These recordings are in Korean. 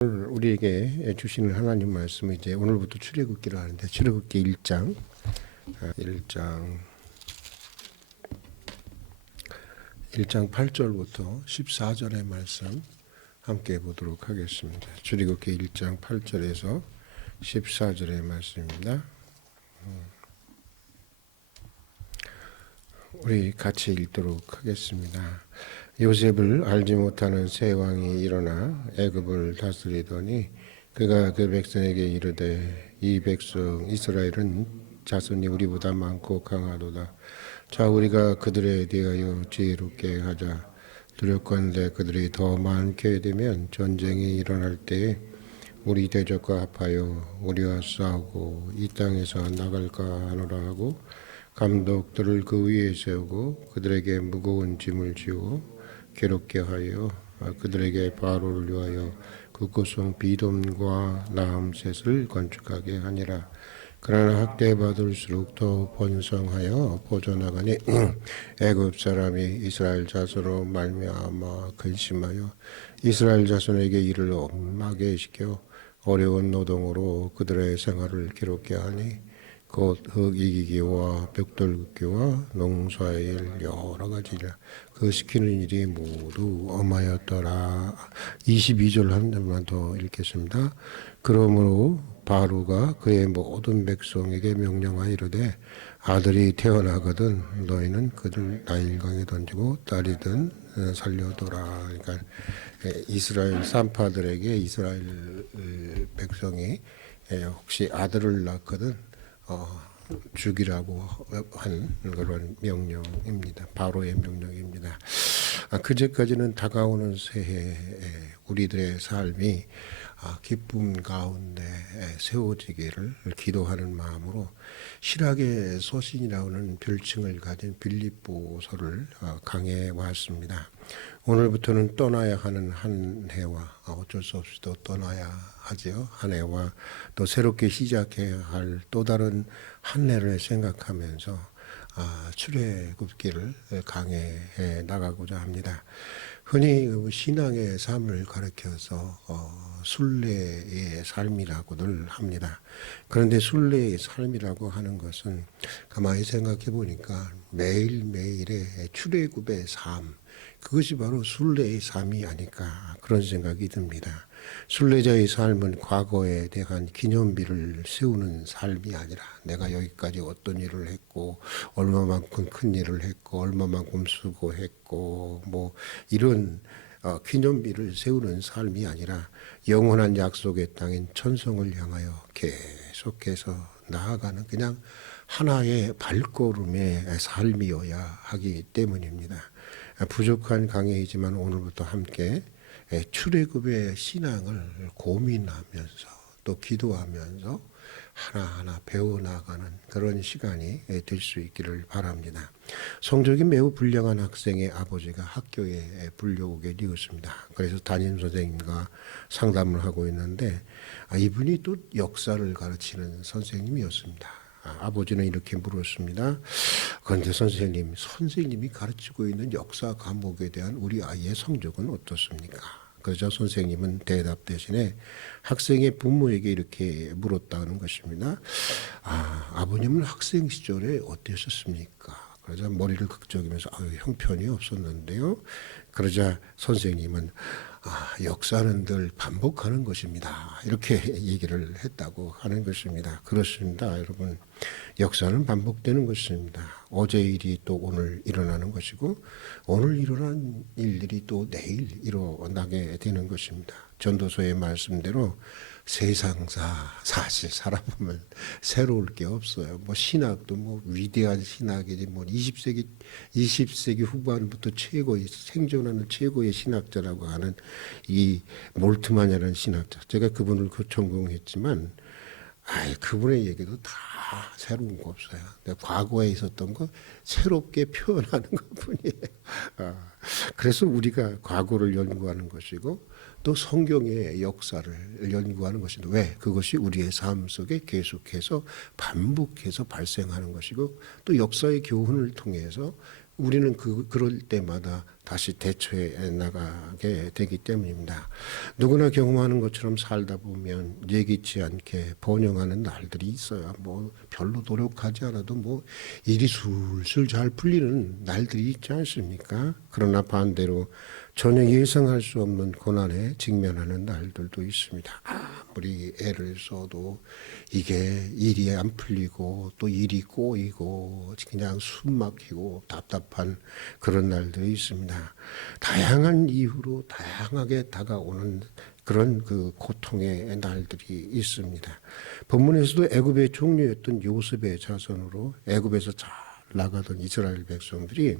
우리에게 주시는 하나님 말씀은 이제 오늘부터 출애굽기를 하는데 출애굽기 1장 8절부터 14절의 말씀 함께 보도록 하겠습니다. 출애굽기 1장 8절에서 14절의 말씀입니다. 우리 같이 읽도록 하겠습니다. 요셉을 알지 못하는 새 왕이 일어나 애굽을 다스리더니 그가 그 백성에게 이르되 이 백성 이스라엘은 자손이 우리보다 많고 강하도다. 자 우리가 그들에 대하여 지혜롭게 하자. 두렵건대 그들이 더 많게 되면 전쟁이 일어날 때에 우리 대적과 합하여 우리와 싸우고 이 땅에서 나갈까 하노라 하고 감독들을 그 위에 세우고 그들에게 무거운 짐을 지워 괴롭게 하여 그들에게 바로를 위하여 국고성 비돔과 라암셋을 건축하게 하니라. 그러나 학대받을수록 더 번성하여 퍼져나가니 애굽 사람이 이스라엘 자손으로 말미암아 근심하여 이스라엘 자손에게 이를 엄하게 시켜 어려운 노동으로 그들의 생활을 괴롭게 하니 곧 흙이기기와 벽돌 굽기와 농사의 일 여러 가지라. 그 시키는 일이 모두 엄하였더라. 22절 한 절만 더 읽겠습니다. 그러므로 바로가 그의 모든 백성에게 명령하여 이르되 아들이 태어나거든 너희는 그들 나일강에 던지고 딸이든 살려둬라. 그러니까 이스라엘 산파들에게 이스라엘 백성이 혹시 아들을 낳거든 죽이라고 한 그런 명령입니다. 바로의 명령입니다. 그제까지는 다가오는 새해에 우리들의 삶이 기쁨 가운데 세워지기를 기도하는 마음으로 실학의 소신이라고 하는 별칭을 가진 빌립보서를 강해해 왔습니다. 오늘부터는 떠나야 하는 한 해와 어쩔 수 없이 또 떠나야 하죠. 한 해와 또 새롭게 시작해야 할 또 다른 한 해를 생각하면서 출애굽기를 강해해 나가고자 합니다. 흔히 신앙의 삶을 가르쳐서 순례의 삶이라고들 합니다. 그런데 순례의 삶이라고 하는 것은 가만히 생각해 보니까 매일매일의 출애굽의 삶, 그것이 바로 순례의 삶이 아닐까 그런 생각이 듭니다. 순례자의 삶은 과거에 대한 기념비를 세우는 삶이 아니라 내가 여기까지 어떤 일을 했고 얼마만큼 큰 일을 했고 얼마만큼 수고했고 뭐 이런 기념비를 세우는 삶이 아니라 영원한 약속의 땅인 천성을 향하여 계속해서 나아가는 그냥 하나의 발걸음의 삶이어야 하기 때문입니다. 부족한 강의이지만 오늘부터 함께 출애굽의 신앙을 고민하면서 또 기도하면서 하나하나 배워나가는 그런 시간이 될 수 있기를 바랍니다. 성적이 매우 불량한 학생의 아버지가 학교에 불려오게 되었습니다. 그래서 담임선생님과 상담을 하고 있는데 이분이 또 역사를 가르치는 선생님이었습니다. 아버지는 이렇게 물었습니다. 그런데 선생님이 가르치고 있는 역사 과목에 대한 우리 아이의 성적은 어떻습니까? 그러자 선생님은 대답 대신에 학생의 부모에게 이렇게 물었다는 것입니다. 아버님은 학생 시절에 어떠셨습니까? 그러자 머리를 극적이면서 형편이 없었는데요. 그러자 선생님은 역사는 늘 반복하는 것입니다. 이렇게 얘기를 했다고 하는 것입니다. 그렇습니다. 여러분. 역사는 반복되는 것입니다. 어제 일이 또 오늘 일어나는 것이고 오늘 일어난 일들이 또 내일 일어나게 되는 것입니다. 전도서의 말씀대로 세상사 사실 살아보면 새로울 게 없어요. 뭐 신학도 뭐 위대한 신학이지 뭐 20세기 후반부터 생존하는 최고의 신학자라고 하는 이 몰트만이라는 신학자. 제가 그분을 전공했지만 그분의 얘기도 다 새로운 거 없어요. 과거에 있었던 거 새롭게 표현하는 것 뿐이에요. 그래서 우리가 과거를 연구하는 것이고 또 성경의 역사를 연구하는 것인데 왜? 그것이 우리의 삶 속에 계속해서 반복해서 발생하는 것이고 또 역사의 교훈을 통해서 우리는 그럴 때마다 다시 대처해 나가게 되기 때문입니다. 누구나 경험하는 것처럼 살다 보면 예기치 않게 번영하는 날들이 있어요. 뭐 별로 노력하지 않아도 뭐 일이 술술 잘 풀리는 날들이 있지 않습니까? 그러나 반대로 전혀 예상할 수 없는 고난에 직면하는 날들도 있습니다. 아무리 애를 써도 이게 일이 안 풀리고 또 일이 꼬이고 그냥 숨 막히고 답답한 그런 날들이 있습니다. 다양한 이유로 다양하게 다가오는 그런 그 고통의 날들이 있습니다. 본문에서도 애굽의 종류였던 요셉의 자손으로 애굽에서 잘 나가던 이스라엘 백성들이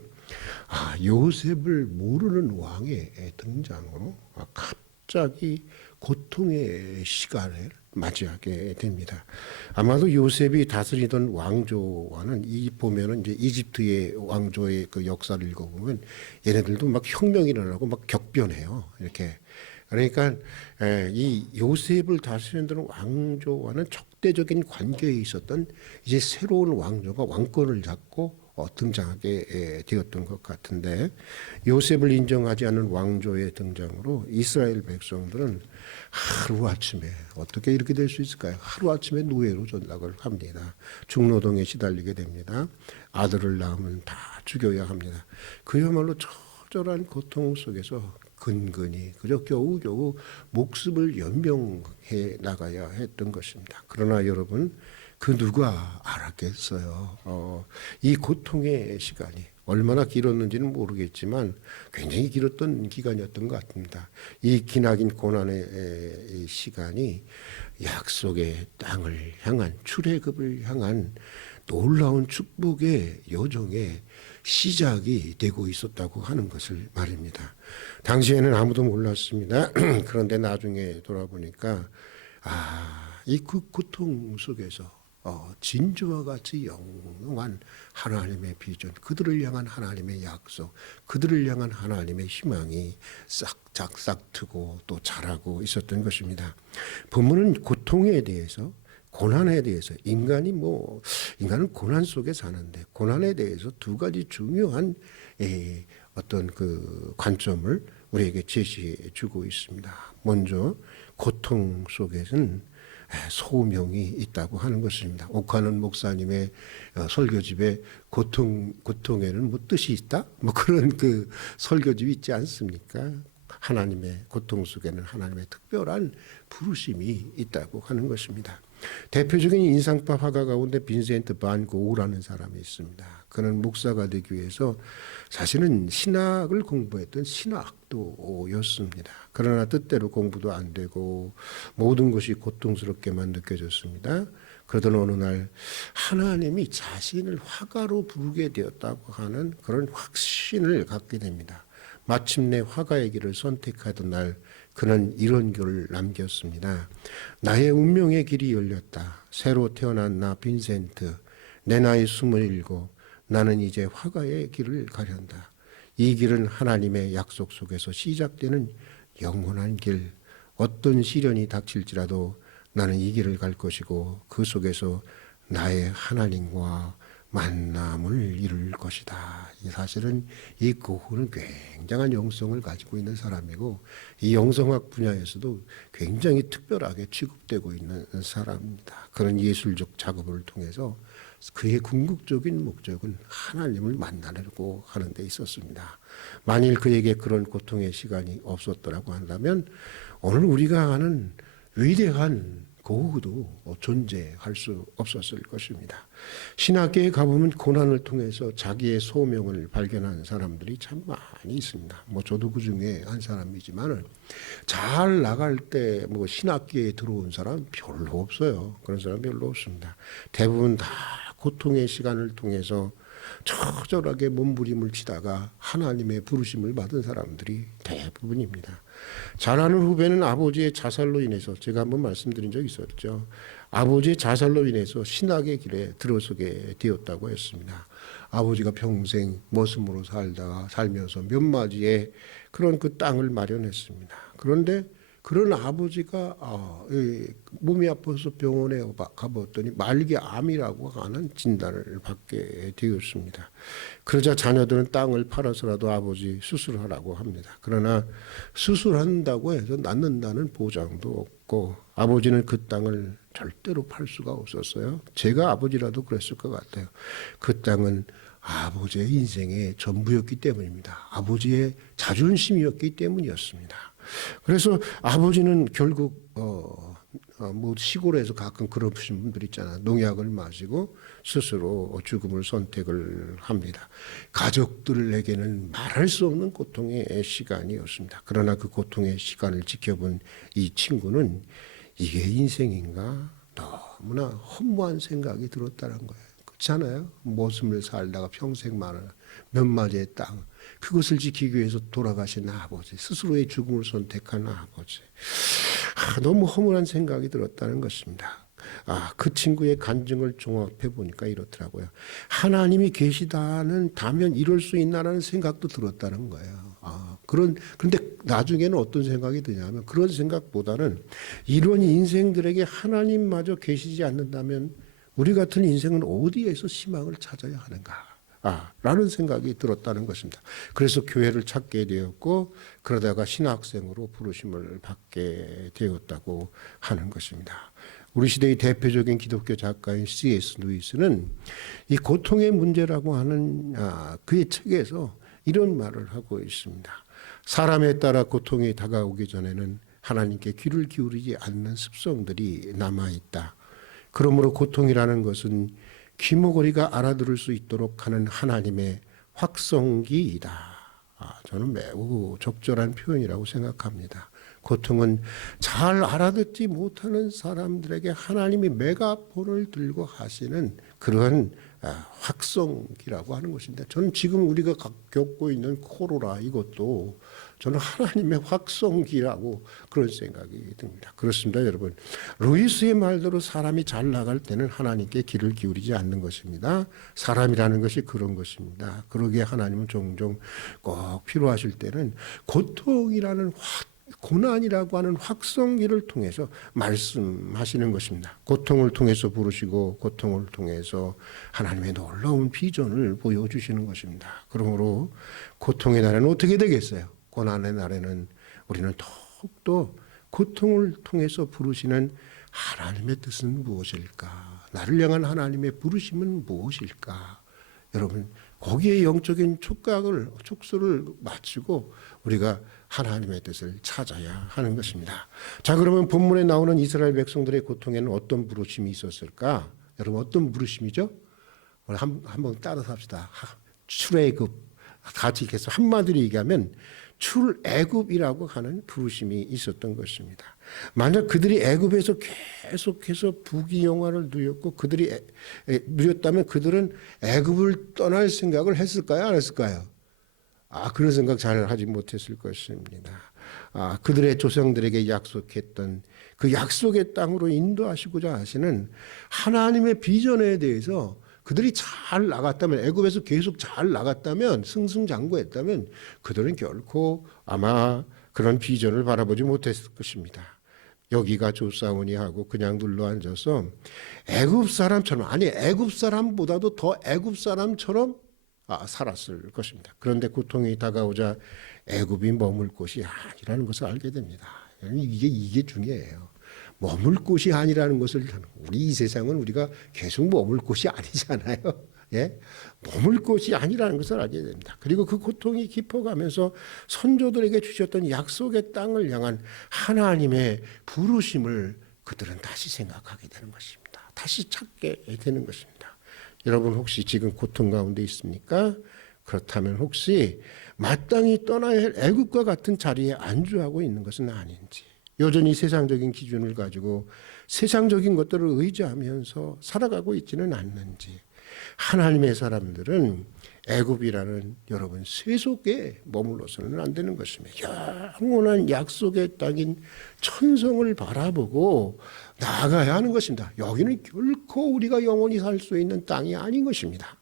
요셉을 모르는 왕의 등장으로 갑자기 고통의 시간을 맞이하게 됩니다. 아마도 요셉이 다스리던 왕조와는 이 보면은 이제 이집트의 왕조의 그 역사를 읽어보면 얘네들도 막 혁명이 일어나고 막 격변해요. 이렇게. 그러니까 이 요셉을 다스리는 왕조와는 적대적인 관계에 있었던 이제 새로운 왕조가 왕권을 잡고 등장하게 되었던 것 같은데, 요셉을 인정하지 않는 왕조의 등장으로 이스라엘 백성들은 하루아침에 어떻게 이렇게 될 수 있을까요? 하루아침에 노예로 전락을 합니다. 중노동에 시달리게 됩니다. 아들을 낳으면 다 죽여야 합니다. 그야말로 처절한 고통 속에서 근근히 그저 겨우겨우 목숨을 연명해 나가야 했던 것입니다. 그러나 여러분, 그 누가 알았겠어요. 이 고통의 시간이 얼마나 길었는지는 모르겠지만 굉장히 길었던 기간이었던 것 같습니다. 이 기나긴 고난의 시간이 약속의 땅을 향한, 출애굽을 향한 놀라운 축복의 여정의 시작이 되고 있었다고 하는 것을 말입니다. 당시에는 아무도 몰랐습니다. 그런데 나중에 돌아보니까 이 고통 속에서 진주와 같이 영롱한 하나님의 비전, 그들을 향한 하나님의 약속, 그들을 향한 하나님의 희망이 싹 트고 또 자라고 있었던 것입니다. 본문은 고통에 대해서, 고난에 대해서, 인간은 고난 속에 사는데 고난에 대해서 두 가지 중요한 어떤 그 관점을 우리에게 제시해 주고 있습니다. 먼저 고통 속에는 소명이 있다고 하는 것입니다. 옥하는 목사님의 설교집에 고통에는 뭐 뜻이 있다? 뭐 그런 그 설교집이 있지 않습니까? 하나님의 고통 속에는 하나님의 특별한 부르심이 있다고 하는 것입니다. 대표적인 인상파 화가 가운데 빈센트 반 고흐라는 사람이 있습니다. 그는 목사가 되기 위해서 사실은 신학을 공부했던 신학도였습니다. 그러나 뜻대로 공부도 안 되고 모든 것이 고통스럽게만 느껴졌습니다. 그러던 어느 날 하나님이 자신을 화가로 부르게 되었다고 하는 그런 확신을 갖게 됩니다. 마침내 화가의 길을 선택하던 날 그는 이런 글을 남겼습니다. 나의 운명의 길이 열렸다. 새로 태어난 나 빈센트, 내 나이 27, 나는 이제 화가의 길을 가련다. 이 길은 하나님의 약속 속에서 시작되는 영원한 길. 어떤 시련이 닥칠지라도 나는 이 길을 갈 것이고 그 속에서 나의 하나님과 만남을 이룰 것이다. 사실은 이 고흐는 굉장한 영성을 가지고 있는 사람이고 이 영성학 분야에서도 굉장히 특별하게 취급되고 있는 사람입니다. 그런 예술적 작업을 통해서 그의 궁극적인 목적은 하나님을 만나려고 하는 데 있었습니다. 만일 그에게 그런 고통의 시간이 없었더라고 한다면 오늘 우리가 아는 위대한 고흐도 존재할 수 없었을 것입니다. 신학계에 가보면 고난을 통해서 자기의 소명을 발견한 사람들이 참 많이 있습니다. 저도 그 중에 한 사람이지만 잘 나갈 때 신학계에 들어온 사람 별로 없어요. 그런 사람 별로 없습니다. 대부분 다 고통의 시간을 통해서 처절하게 몸부림을 치다가 하나님의 부르심을 받은 사람들이 대부분입니다. 잘 아는 후배는 아버지의 자살로 인해서, 제가 한번 말씀드린 적이 있었죠. 아버지의 자살로 인해서 신학의 길에 들어서게 되었다고 했습니다. 아버지가 평생 머슴으로 살면서 몇 마디의 그런 그 땅을 마련했습니다. 그런데 그런 아버지가 몸이 아파서 병원에 가봤더니 말기암이라고 하는 진단을 받게 되었습니다. 그러자 자녀들은 땅을 팔아서라도 아버지 수술하라고 합니다. 그러나 수술한다고 해서 낫는다는 보장도 없고 아버지는 그 땅을 절대로 팔 수가 없었어요. 제가 아버지라도 그랬을 것 같아요. 그 땅은 아버지의 인생의 전부였기 때문입니다. 아버지의 자존심이었기 때문이었습니다. 그래서 아버지는 결국 뭐 시골에서 가끔 그러신 분들 있잖아요. 농약을 마시고 스스로 죽음을 선택을 합니다. 가족들에게는 말할 수 없는 고통의 시간이었습니다. 그러나 그 고통의 시간을 지켜본 이 친구는 이게 인생인가? 너무나 허무한 생각이 들었다는 거예요. 그렇잖아요. 목숨을 살다가 평생 많은 몇 마디의 땅, 그것을 지키기 위해서 돌아가신 아버지, 스스로의 죽음을 선택한 아버지. 너무 허무한 생각이 들었다는 것입니다. 그 친구의 간증을 종합해 보니까 이렇더라고요. 하나님이 계시다는 다면 이럴 수 있나라는 생각도 들었다는 거예요. 그런데 나중에는 어떤 생각이 드냐면 그런 생각보다는 이런 인생들에게 하나님마저 계시지 않는다면 우리 같은 인생은 어디에서 희망을 찾아야 하는가? 라는 생각이 들었다는 것입니다. 그래서 교회를 찾게 되었고 그러다가 신학생으로 부르심을 받게 되었다고 하는 것입니다. 우리 시대의 대표적인 기독교 작가인 C.S. 루이스는 이 고통의 문제라고 하는 그의 책에서 이런 말을 하고 있습니다. 사람에 따라 고통이 다가오기 전에는 하나님께 귀를 기울이지 않는 습성들이 남아있다. 그러므로 고통이라는 것은 귀머거리가 알아들을 수 있도록 하는 하나님의 확성기이다. 저는 매우 적절한 표현이라고 생각합니다. 고통은 잘 알아듣지 못하는 사람들에게 하나님이 메가폰을 들고 하시는 그러한 확성기라고 하는 것인데 저는 지금 우리가 겪고 있는 코로나 이것도 저는 하나님의 확성기라고 그런 생각이 듭니다. 그렇습니다, 여러분. 루이스의 말대로 사람이 잘 나갈 때는 하나님께 귀를 기울이지 않는 것입니다. 사람이라는 것이 그런 것입니다. 그러기에 하나님은 종종 꼭 필요하실 때는 고통이라는 고난이라고 하는 확성기를 통해서 말씀하시는 것입니다. 고통을 통해서 부르시고 고통을 통해서 하나님의 놀라운 비전을 보여주시는 것입니다. 그러므로 고통의 날에는 어떻게 되겠어요? 고난의 날에는 우리는 더욱더 고통을 통해서 부르시는 하나님의 뜻은 무엇일까? 나를 향한 하나님의 부르심은 무엇일까? 여러분 거기에 영적인 촉수를 맞추고 우리가 하나님의 뜻을 찾아야 하는 것입니다. 자, 그러면 본문에 나오는 이스라엘 백성들의 고통에는 어떤 부르심이 있었을까? 여러분 어떤 부르심이죠? 한번 따라서 합시다. 출애굽. 같이 계속 한마디로 얘기하면 출애굽이라고 하는 부르심이 있었던 것입니다. 만약 그들이 애굽에서 계속해서 부귀영화를 누렸고 그들이 누렸다면 그들은 애굽을 떠날 생각을 했을까요? 안 했을까요? 그런 생각 잘 하지 못했을 것입니다. 그들의 조상들에게 약속했던 그 약속의 땅으로 인도하시고자 하시는 하나님의 비전에 대해서 그들이 잘 나갔다면 애굽에서 계속 잘 나갔다면 승승장구했다면 그들은 결코 아마 그런 비전을 바라보지 못했을 것입니다. 여기가 조사오니 하고 그냥 눌러앉아서 애굽 사람처럼 애굽 사람보다도 더 애굽 사람처럼 살았을 것입니다. 그런데 고통이 다가오자 애굽이 머물 곳이 아니라는 것을 알게 됩니다. 이게 중요해요. 머물 곳이 아니라는 것을 우리 이 세상은 우리가 계속 머물 곳이 아니잖아요. 예? 머물 곳이 아니라는 것을 알게 됩니다. 그리고 그 고통이 깊어가면서 선조들에게 주셨던 약속의 땅을 향한 하나님의 부르심을 그들은 다시 생각하게 되는 것입니다. 다시 찾게 되는 것입니다. 여러분 혹시 지금 고통 가운데 있습니까? 그렇다면 혹시 마땅히 떠나야 할 애굽과 같은 자리에 안주하고 있는 것은 아닌지, 여전히 세상적인 기준을 가지고 세상적인 것들을 의지하면서 살아가고 있지는 않는지, 하나님의 사람들은 애굽이라는 여러분 세속에 머물러서는 안 되는 것입니다. 영원한 약속의 땅인 천성을 바라보고 나아가야 하는 것입니다. 여기는 결코 우리가 영원히 살 수 있는 땅이 아닌 것입니다.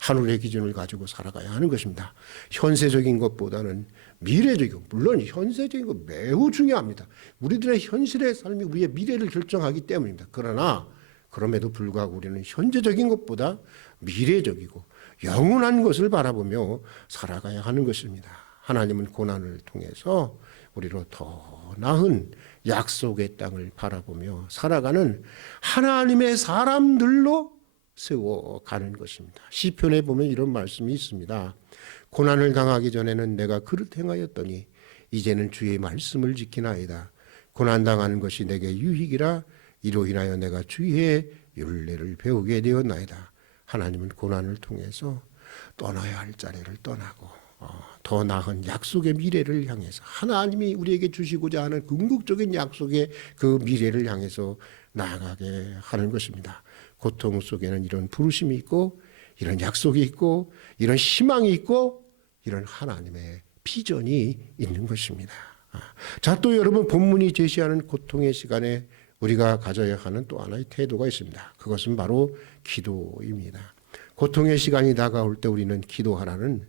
하늘의 기준을 가지고 살아가야 하는 것입니다. 현세적인 것보다는 미래적이고, 물론 현세적인 것 매우 중요합니다. 우리들의 현실의 삶이 우리의 미래를 결정하기 때문입니다. 그러나 그럼에도 불구하고 우리는 현재적인 것보다 미래적이고 영원한 것을 바라보며 살아가야 하는 것입니다. 하나님은 고난을 통해서 우리로 더 나은 약속의 땅을 바라보며 살아가는 하나님의 사람들로 세워가는 것입니다. 시편에 보면 이런 말씀이 있습니다. 고난을 당하기 전에는 내가 그릇 행하였더니 이제는 주의 말씀을 지키나이다. 고난당하는 것이 내게 유익이라 이로 인하여 내가 주의 율례를 배우게 되었나이다. 하나님은 고난을 통해서 떠나야 할 자리를 떠나고 더 나은 약속의 미래를 향해서 하나님이 우리에게 주시고자 하는 궁극적인 약속의 그 미래를 향해서 나아가게 하는 것입니다. 고통 속에는 이런 부르심이 있고 이런 약속이 있고 이런 희망이 있고 이런 하나님의 비전이 있는 것입니다. 자, 또 여러분, 본문이 제시하는 고통의 시간에 우리가 가져야 하는 또 하나의 태도가 있습니다. 그것은 바로 기도입니다. 고통의 시간이 다가올 때 우리는 기도하라는,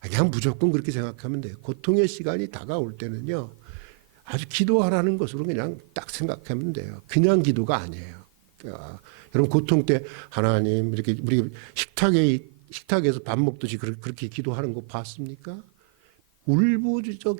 그냥 무조건 그렇게 생각하면 돼요. 고통의 시간이 다가올 때는요, 아주 기도하라는 것으로 그냥 딱 생각하면 돼요. 그냥 기도가 아니에요. 여러분, 고통 때 하나님, 이렇게 우리 식탁에서 밥 먹듯이 그렇게 기도하는 거 봤습니까? 울부짖어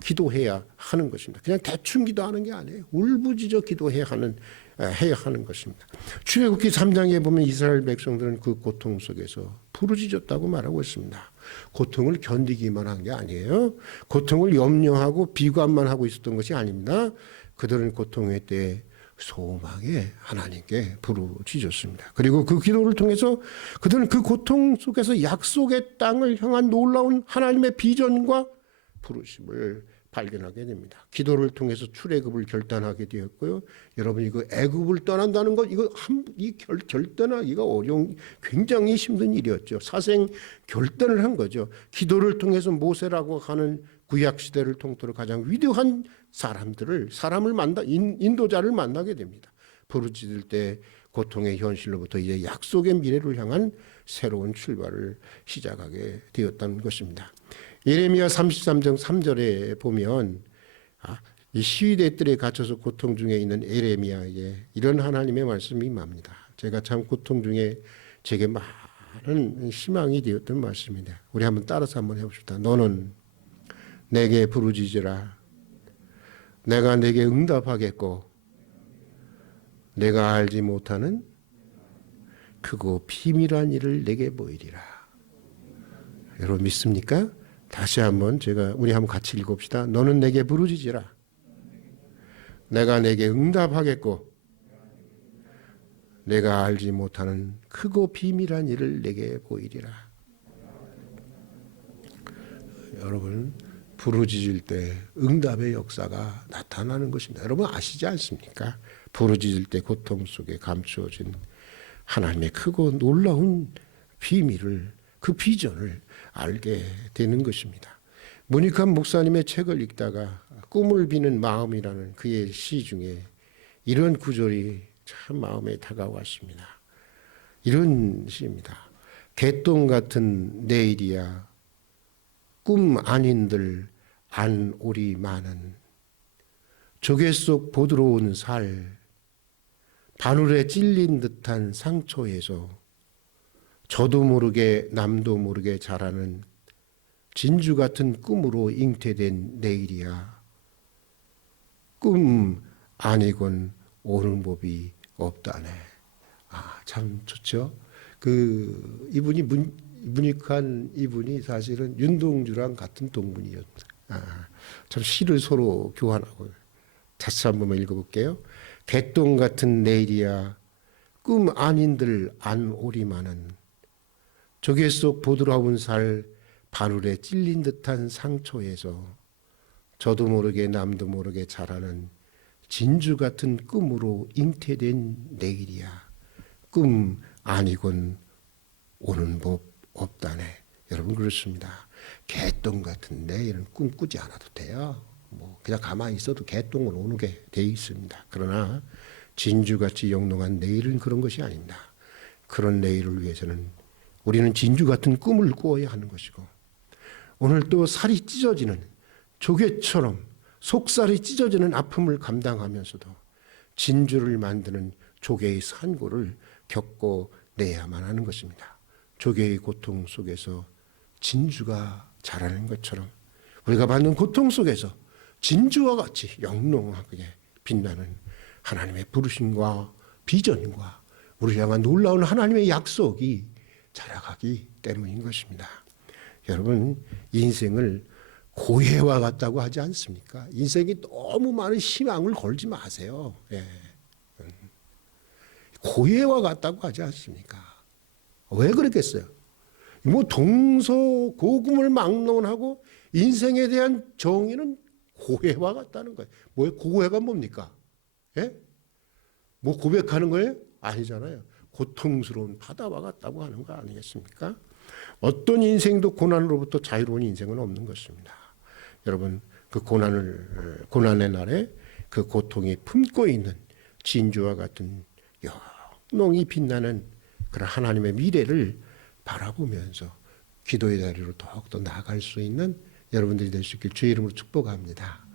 기도해야 하는 것입니다. 그냥 대충 기도하는 게 아니에요. 울부짖어 기도해야 하는 것입니다. 출애굽기 3장에 보면 이스라엘 백성들은 그 고통 속에서 부르짖었다고 말하고 있습니다. 고통을 견디기만 한 게 아니에요. 고통을 염려하고 비관만 하고 있었던 것이 아닙니다. 그들은 고통의 때에 소망에 하나님께 부르짖었습니다. 그리고 그 기도를 통해서 그들은 그 고통 속에서 약속의 땅을 향한 놀라운 하나님의 비전과 부르심을 발견하게 됩니다. 기도를 통해서 출애굽을 결단하게 되었고요. 여러분, 이거 애굽을 떠난다는 것, 이 결단하기가 어려운, 굉장히 힘든 일이었죠. 사생 결단을 한 거죠. 기도를 통해서 모세라고 하는 구약 시대를 통틀어 가장 위대한 인도자를 만나게 됩니다. 부르짖을 때 고통의 현실로부터 이제 약속의 미래를 향한 새로운 출발을 시작하게 되었다는 것입니다. 예레미야 33장 3절에 보면 이 시위대 뜰에 갇혀서 고통 중에 있는 예레미야에게 이런 하나님의 말씀이 임합니다. 제가 참 고통 중에 제게 많은 희망이 되었던 말씀입니다. 우리 한번 따라서 한번 해봅시다. 너는 내게 부르짖으라. 내가 내게 응답하겠고 내가 알지 못하는 크고 비밀한 일을 내게 보이리라. 여러분 믿습니까? 다시 한번 우리 한번 같이 읽읍시다. 너는 내게 부르짖으라. 내가 내게 응답하겠고 내가 알지 못하는 크고 비밀한 일을 내게 보이리라. 여러분, 부르짖을 때 응답의 역사가 나타나는 것입니다. 여러분 아시지 않습니까? 부르짖을 때 고통 속에 감추어진 하나님의 크고 놀라운 비밀을, 그 비전을 알게 되는 것입니다. 문익환 목사님의 책을 읽다가 꿈을 비는 마음이라는 그의 시 중에 이런 구절이 참 마음에 다가왔습니다. 이런 시입니다. 개똥 같은 내일이야 꿈 아닌들 안 오리 많은 조개 속 보드러운 살 바늘에 찔린 듯한 상처에서 저도 모르게 남도 모르게 자라는 진주 같은 꿈으로 잉태된 내일이야. 꿈 아니곤 오는 법이 없다네. 참 좋죠. 문익환 이분이 사실은 윤동주랑 같은 동문이었다. 참 시를 서로 교환하고. 다시 한번 읽어볼게요. 개똥 같은 내일이야 꿈 아닌들 안 오리마는 조개 속 보드라운 살 바늘에 찔린 듯한 상처에서 저도 모르게 남도 모르게 자라는 진주 같은 꿈으로 잉태된 내일이야. 꿈 아니곤 오는 법 없다네. 여러분 그렇습니다. 개똥 같은 내일은 꿈꾸지 않아도 돼요. 그냥 가만히 있어도 개똥은 오게 돼 있습니다. 그러나 진주같이 영롱한 내일은 그런 것이 아닙니다. 그런 내일을 위해서는 우리는 진주 같은 꿈을 꾸어야 하는 것이고, 오늘 또 살이 찢어지는 조개처럼 속살이 찢어지는 아픔을 감당하면서도 진주를 만드는 조개의 산고를 겪어내야만 하는 것입니다. 조개의 고통 속에서 진주가 자라는 것처럼 우리가 받는 고통 속에서 진주와 같이 영롱하게 빛나는 하나님의 부르심과 비전과 우리를 향한 놀라운 하나님의 약속이 자라가기 때문인 것입니다. 여러분, 인생을 고해와 같다고 하지 않습니까? 인생이 너무 많은 희망을 걸지 마세요. 예. 고해와 같다고 하지 않습니까? 왜 그랬겠어요? 뭐 동서고금을 막론하고 인생에 대한 정의는 고해와 같다는 거예요. 뭐 고해가 뭡니까? 예? 뭐 고백하는 거예요? 아니잖아요. 고통스러운 바다와 같다고 하는 거 아니겠습니까? 어떤 인생도 고난으로부터 자유로운 인생은 없는 것입니다. 여러분, 그 고난의 날에 그 고통이 품고 있는 진주와 같은 영롱히 빛나는 그런 하나님의 미래를 바라보면서 기도의 자리로 더욱더 나아갈 수 있는 여러분들이 될 수 있길 주의 이름으로 축복합니다.